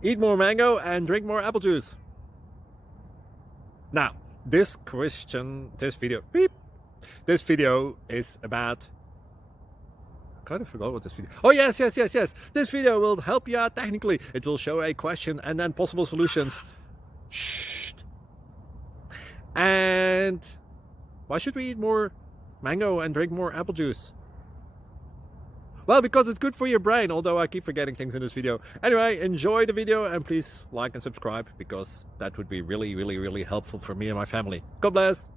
Eat more mango and drink more apple juice. Now, this video is about, I kind of forgot what this video. Oh, yes. This video will help you out technically. It will show a question and then possible solutions. Shh. And why should we eat more mango and drink more apple juice? Well, because it's good for your brain, although I keep forgetting things in this video. Anyway, enjoy the video and please like and subscribe, because that would be really helpful for me and my family. God bless!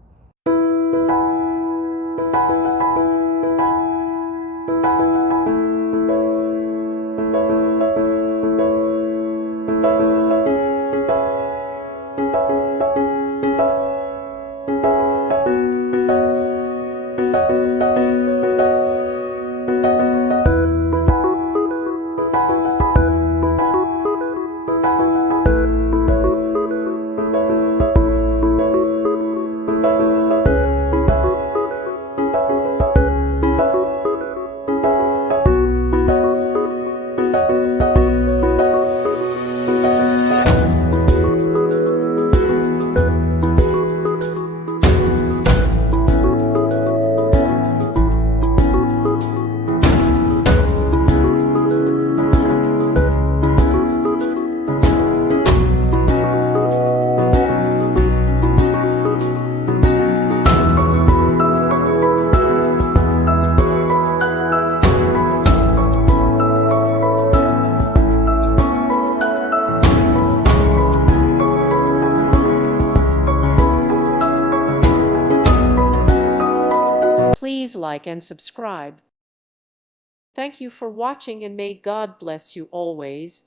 Please like and subscribe. Thank you for watching and may God bless you always.